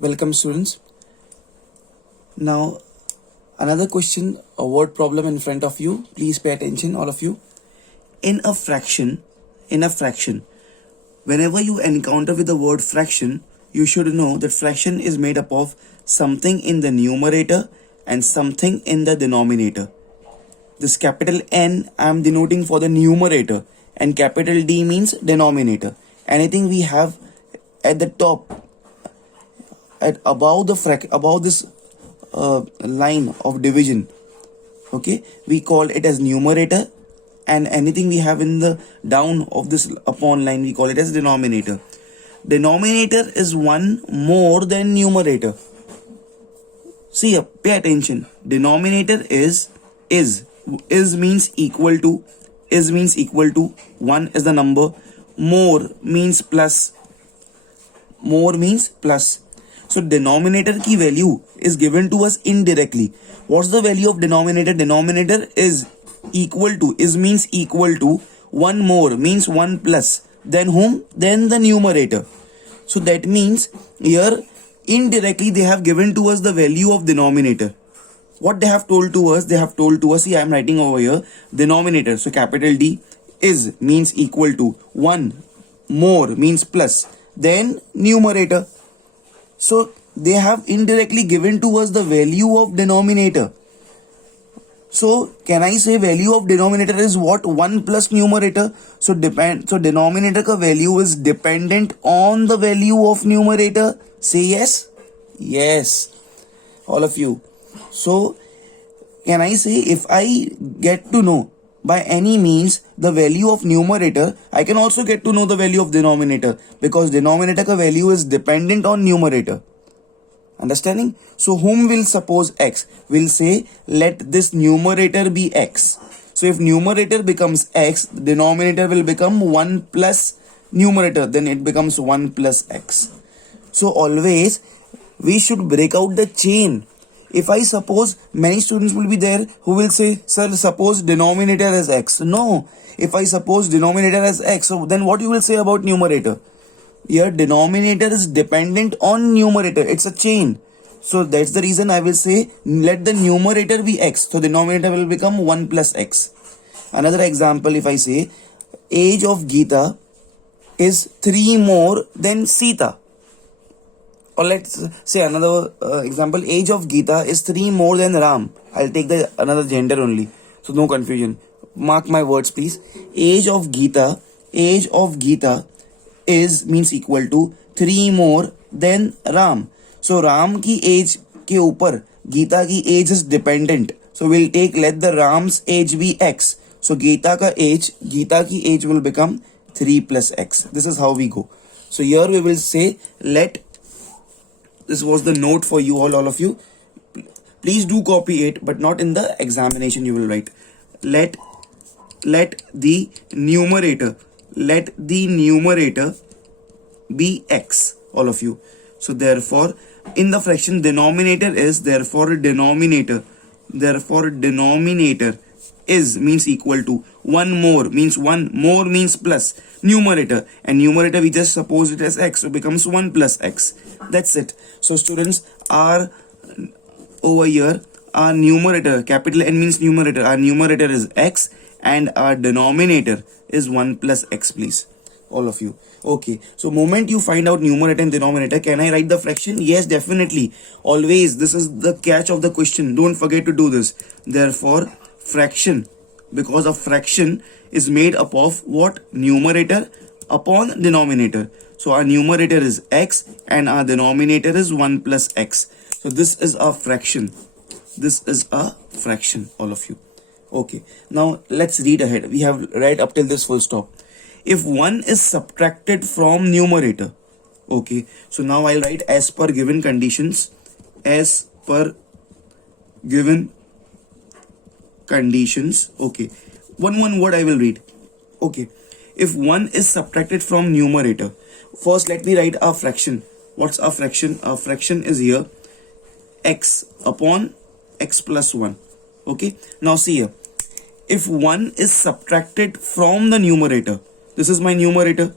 Welcome students. Now another question, a word problem in front of you. Please pay attention all of you. In a fraction, whenever you encounter with the word fraction, you should know that fraction is made up of something in the numerator and something in the denominator. This capital N I am denoting for the numerator and capital D means denominator. Anything we have at the top at above this line of division, okay, we call it as numerator, and anything we have in the down of this upon line we call it as denominator. Denominator is one more than numerator. See here, pay attention. Denominator is means equal to, one is the number, more means plus. So denominator की value is given to us indirectly. What's the value of denominator? Denominator is equal to, means equal to, one more means one plus. Then whom? Then the numerator. So that means here indirectly they have given to us the value of denominator. What they have told to us? They have told to us, see I am writing over here, denominator. So capital D is means equal to, one more means plus, then numerator. So they have indirectly given to us the value of denominator. So can I say value of denominator is what? 1 plus numerator. So denominator ka value is dependent on the value of numerator. Say yes. Yes, all of you. So can I say if I get to know by any means the value of numerator, I can also get to know the value of denominator, because denominator ka value is dependent on numerator. Understanding? So whom will suppose x? We'll say let this numerator be x. So if numerator becomes x, denominator will become 1 plus numerator, then it becomes 1 plus x. So always we should break out the chain. If I suppose, many students will be there who will say, sir, suppose denominator as x. No, if I suppose denominator as x, so then what you will say about numerator? Here denominator is dependent on numerator. It's a chain. So that's the reason I will say let the numerator be x. So denominator will become 1 plus x. Another example, if I say age of Geeta is 3 more than Sita. Or let's say another example, age of Geeta is 3 more than Ram. I'll take the another gender only, so no confusion. Mark my words please. Age of Geeta is means equal to 3 more than Ram. So Ram ki age ke upar Geeta ki age is dependent. So we'll take let the Ram's age be x. So Geeta ki age will become 3 plus x. This is how we go. So here we will say let, this was the note for you all of you. Please do copy it, but not in the examination you will write. Let the numerator be x, all of you. So therefore in the fraction denominator is, therefore denominator is means equal to, one more means plus numerator, and numerator we just suppose it as x, so it becomes 1 plus x. That's it. So students, our over here our numerator, capital N means numerator, our numerator is x and our denominator is 1 plus x, please, all of you. Okay, so moment you find out numerator and denominator, can I write the fraction? Yes, definitely. Always, this is the catch of the question. Don't forget to do this. Therefore fraction, because a fraction is made up of what? Numerator upon denominator. So our numerator is x and our denominator is 1 plus x. So this is a fraction. All of you. Okay, now let's read ahead. We have read up till this full stop. If 1 is subtracted from numerator, okay, so now I'll write as per given conditions. Okay, one word I will read. Okay, if 1 is subtracted from numerator, first let me write a fraction. What's a fraction? A fraction is here x upon x plus 1. Okay, now see here, if 1 is subtracted from the numerator, this is my numerator,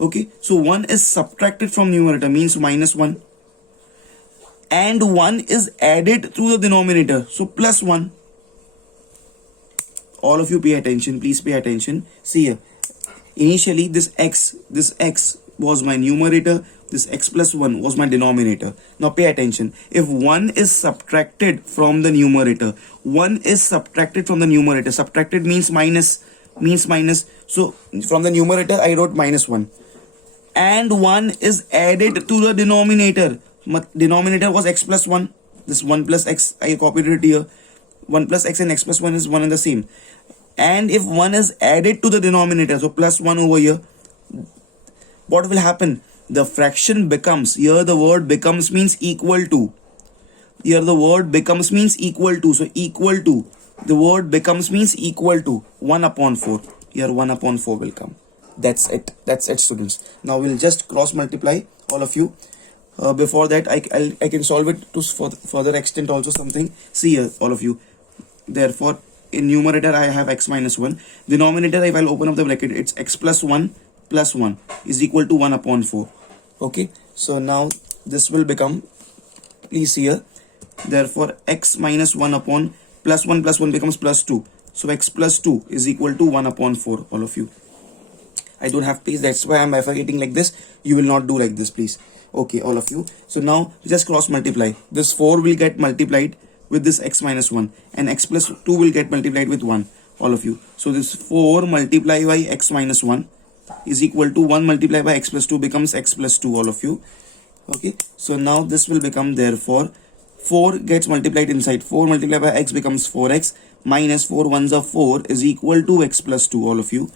Okay, so 1 is subtracted from numerator, means minus 1. and 1 is added to the denominator, so plus 1. All of you pay attention, please pay attention. See here, initially this x was my numerator, this x plus 1 was my denominator. Now pay attention, if 1 is subtracted from the numerator, subtracted means minus, so from the numerator I wrote minus 1, and 1 is added to the denominator. Denominator was x plus 1, this 1 plus x, I copied it here. 1 plus x and x plus 1 is one and the same. And if 1 is added to the denominator, so plus 1 over here, what will happen? The fraction becomes, here the word becomes means equal to. Here the word becomes means equal to. So equal to, the word becomes means equal to 1 upon 4. Here 1 upon 4 will come. That's it students. Now we'll just cross multiply all of you. Before that I can solve it to further extent also something. See here all of you. Therefore in numerator I have x minus 1. Denominator, if I'll open up the bracket, it's x plus 1 is equal to 1 upon 4. Okay, so now this will become, please see here, therefore x minus 1 upon plus 1 becomes plus 2. So x plus 2 is equal to 1 upon 4, all of you. I don't have space, that's why I'm bifurcating like this. You will not do like this, please. Okay, all of you. So now just cross multiply. This 4 will get multiplied with this x minus 1, and x plus 2 will get multiplied with 1, all of you. So this 4 multiplied by x minus 1 is equal to 1 multiplied by x plus 2 becomes x plus 2, all of you. Okay, so now this will become, therefore 4 gets multiplied inside. 4 multiplied by x becomes 4x minus 4 ones are 4 is equal to x plus 2, all of you.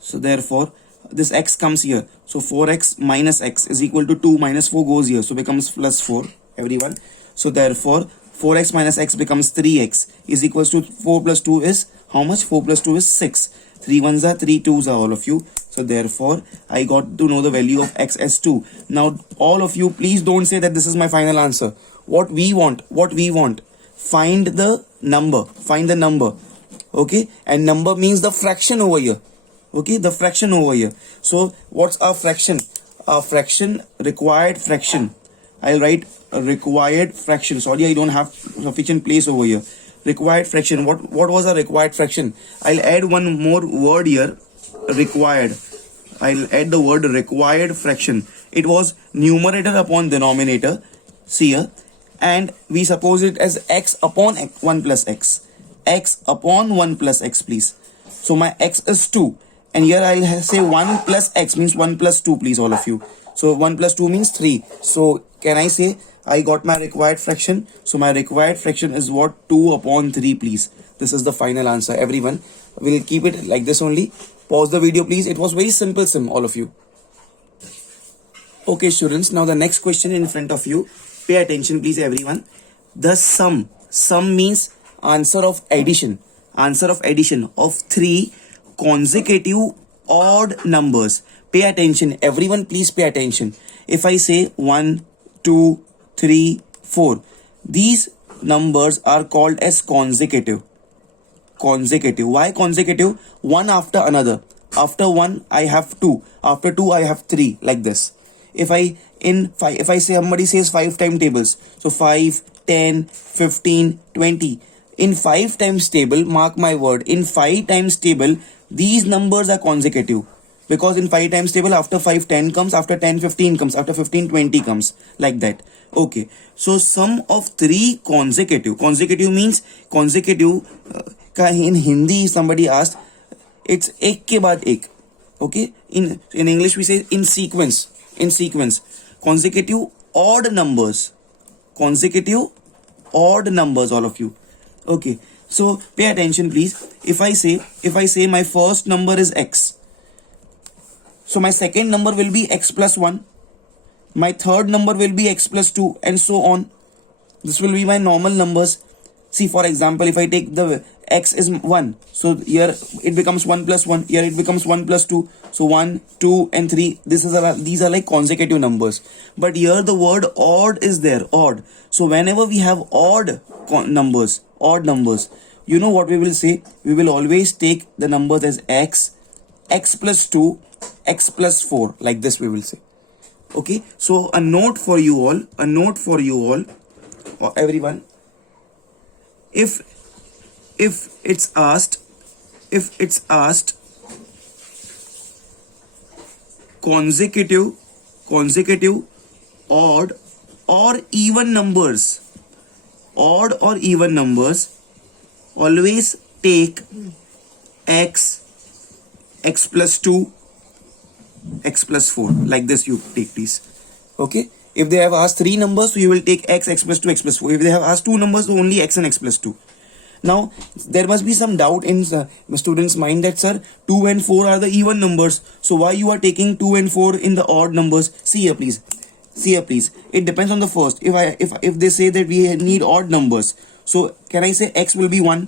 So therefore this x comes here, so 4x minus x is equal to 2 minus 4 goes here, so becomes plus 4, everyone. So therefore 4x minus x becomes 3x is equals to 4 plus 2 is how much? 4 plus 2 is 6. 3 ones are 3 twos are, all of you. So therefore I got to know the value of x as 2. Now all of you, please don't say that this is my final answer. What we want, find the number. Okay, and number means the fraction over here. Okay, the fraction over here. So what's our fraction? Our fraction, required fraction. I'll write a required fraction. Sorry, I don't have sufficient place over here. Required fraction. What was a required fraction? I'll add one more word here. Required. I'll add the word required fraction. It was numerator upon denominator. See here. And we suppose it as x upon 1 plus x. X upon 1 plus x, please. So my x is 2. And here I'll say 1 plus x means 1 plus 2, please, all of you. So 1 plus 2 means 3. So can I say I got my required fraction? So my required fraction is what? 2 upon 3, please. This is the final answer, everyone. We'll keep it like this only. Pause the video, please. It was very simple, all of you. Okay, students. Now the next question in front of you. Pay attention, please, everyone. The sum. Sum means answer of addition. Answer of addition of 3 consecutive odd numbers. Pay attention, everyone, please pay attention. If I say 1, 2, 3, 4, these numbers are called as consecutive. Consecutive. Why consecutive? One after another. After 1 I have 2. After 2 I have 3, like this. If I say somebody says 5 timetables, so 5, 10, 15, 20. In 5 times table, mark my word, in 5 times table, these numbers are consecutive. Because in 5 times table, after 5, 10 comes, after 10, 15 comes, after 15, 20 comes, like that. Okay, so sum of 3 consecutive. Consecutive means consecutive. In Hindi, somebody asked, it's ek ke baad ek. Okay, in English we say in sequence. In sequence, consecutive odd numbers. Consecutive odd numbers, all of you. Okay, so pay attention, please. If I say my first number is x, so my second number will be x plus 1, my third number will be x plus 2, and so on. This will be my normal numbers. See, for example, if I take the x is 1, so here it becomes 1 plus 1, here it becomes 1 plus 2, so 1, 2 and 3, these are like consecutive numbers. But here the word odd is there, odd. So whenever we have odd numbers, you know what we will say? We will always take the numbers as x, x plus 2, x plus 4, like this we will say. Okay, so a note for you all, everyone. If it's asked consecutive, odd or even numbers, always take x plus 2, x plus 4, like this you take, please. Okay, if they have asked 3 numbers, so you will take x plus 2, x plus 4. If they have asked 2 numbers, so only x and x plus 2. Now there must be some doubt in the student's mind that, sir, 2 and 4 are the even numbers, so why you are taking 2 and 4 in the odd numbers? See here please, it depends on the first. If they say that we need odd numbers, so can I say x will be 1?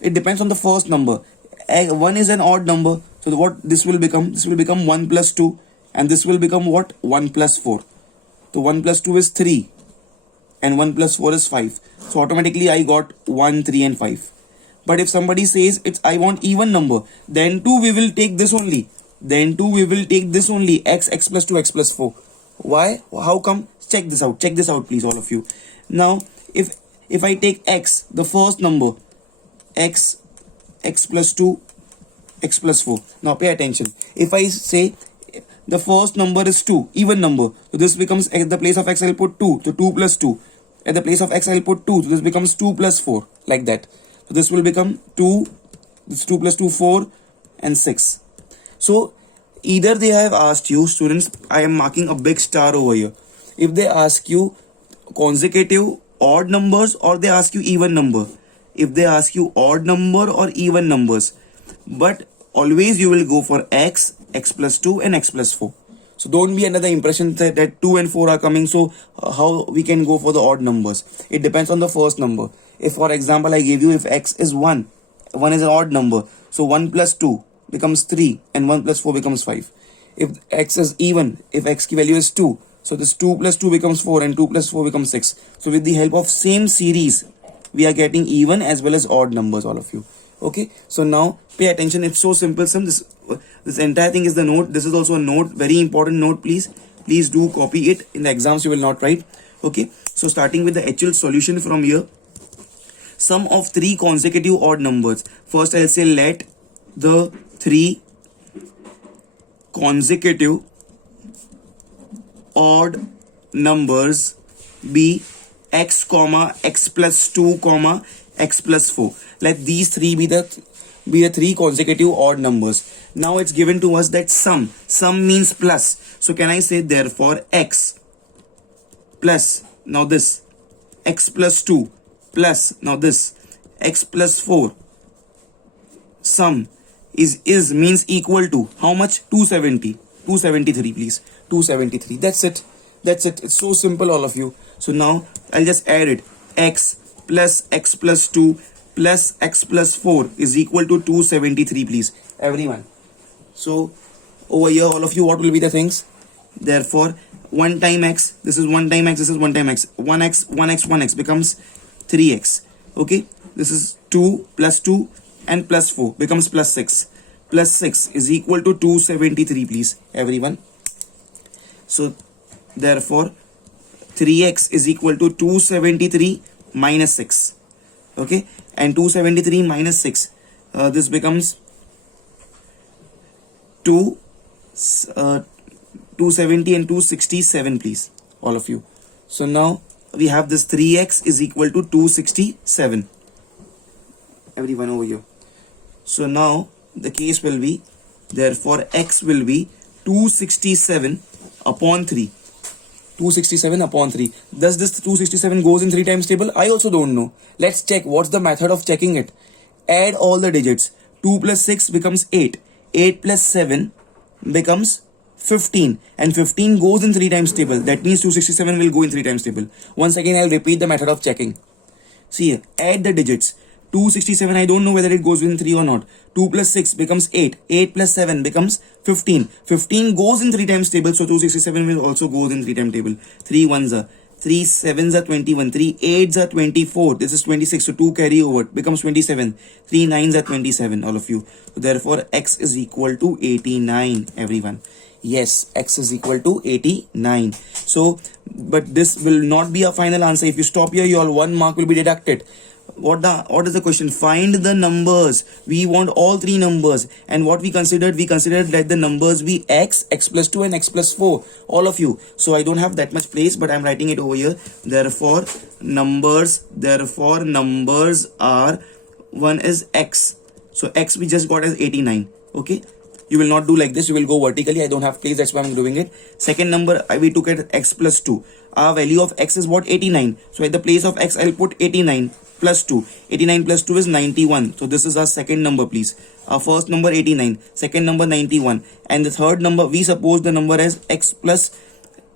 It depends on the first number. 1 is an odd number, so what this will become? This will become 1 plus 2, and this will become what? 1 plus 4. So 1 plus 2 is 3, and 1 plus 4 is 5. So automatically I got 1, 3 and 5. But if somebody says I want even number, then too we will take this only. X plus 2, x plus 4. Why? How come? Check this out please, all of you. Now if I take x, the first number, x plus 2, x plus 4. Now pay attention. If I say the first number is 2, even number, so this becomes, at the place of x I'll put 2, so 2 plus 2. At the place of x I'll put 2, so this becomes 2 plus 4, like that. So this will become 2, this 2 plus 2, 4 and 6. So either they have asked you, students, I am marking a big star over here. If they ask you consecutive odd numbers, or they ask you even number. If they ask you odd number or even numbers, but always you will go for x plus 2 and x plus 4. So don't be under the impression that 2 and 4 are coming, so how we can go for the odd numbers? It depends on the first number. If for example I gave you, if x is 1 is an odd number, so 1 plus 2 becomes 3 and 1 plus 4 becomes 5. If x is even, if x ki value is 2, so this 2 plus 2 becomes 4 and 2 plus 4 becomes 6. So with the help of same series, we are getting even as well as odd numbers, all of you. Okay, so now pay attention. It's so simple. This entire thing is the note. This is also a note, very important note. Please do copy it. In the exams you will not write. Okay, so starting with the actual solution from here. Sum of 3 consecutive odd numbers. First I'll say let the 3 consecutive odd numbers be x comma x plus 2 comma x plus 4. Let these 3 be the 3 consecutive odd numbers. Now it's given to us that sum means plus. So can I say therefore x plus, now this, x plus 2 plus, now this, x plus 4, sum is means equal to how much? 273 please, 273. That's it. It's so simple, all of you. So now I'll just add it. X plus 2 plus x plus 4 is equal to 273, please, everyone. So over here, all of you, what will be the things? Therefore 1 time x, this is 1 time x, this is 1 time x, 1x becomes 3x. Okay, this is 2 plus 2 and plus 4 becomes plus 6. Plus 6 is equal to 273, please, everyone. So therefore 3x is equal to 273 minus 6. Okay, and 273 minus 6, this becomes 270 and 267, please, all of you. So now we have this 3x is equal to 267, everyone over here. So now the case will be, therefore x will be 267 upon 3. 267 upon 3. Does this 267 goes in 3 times table? I also don't know. Let's check. What's the method of checking it? Add all the digits. 2 plus 6 becomes 8. 8 plus 7 becomes 15. And 15 goes in 3 times table. That means 267 will go in 3 times table. Once again, I'll repeat the method of checking. See here, add the digits. 267, I don't know whether it goes in 3 or not. 2 plus 6 becomes 8. 8 plus 7 becomes 15. 15 goes in 3 times table, so 267 will also go in 3 times table. 3 1s are 3 7s are 21. 3 8s are 24. This is 26, so 2 carry over becomes 27. 3 9s are 27, all of you. So therefore, x is equal to 89, everyone. Yes, x is equal to 89. So, but this will not be a final answer. If you stop here, your 1 mark will be deducted. What is the question? Find the numbers. We want all three numbers, and what we considered that the numbers be x plus 2 and x plus 4, all of you. So I don't have that much place, but I'm writing it over here. Therefore numbers are, one is x, so x we just got as 89. Okay, you will not do like this, you will go vertically. I don't have place, that's why I'm doing it. Second number we took it x plus 2. Our value of x is what? 89. So at the place of x I'll put 89 plus 2. 89 plus 2 is 91. So this is our second number, please. Our first number 89, second number 91, and the third number we suppose the number as x plus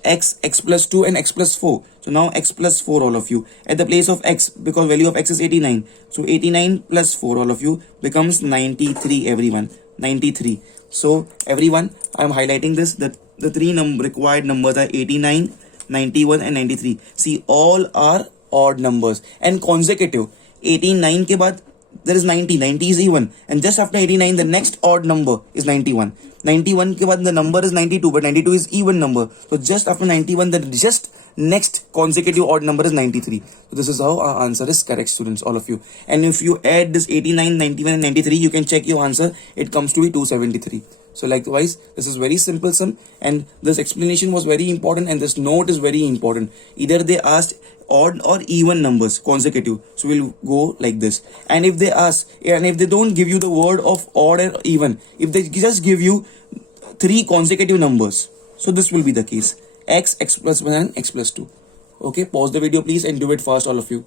2 and x plus 4. So now x plus 4, all of you. At the place of x, because value of x is 89, so 89 plus 4, all of you, becomes 93, everyone. 93. So everyone, I'm highlighting this, that the three required numbers are 89, 91 and 93. See, all are odd numbers and consecutive. 89 के बाद there is 90. 90 is even, and just after 89 the next odd number is 91. 91 के बाद the number is 92, but 92 is even number. So just after 91 the just next consecutive odd number is 93. So this is how our answer is correct, students, all of you. And if you add this 89, 91 and 93, you can check your answer. It comes to be 273. So likewise, this is very simple sum, and this explanation was very important, and this note is very important. Either they asked odd or even numbers consecutive, so we'll go like this. And if they ask, and if they don't give you the word of odd or even, if they just give you three consecutive numbers, so this will be the case: x plus 1 and x plus 2. Okay, pause the video please and do it fast, all of you.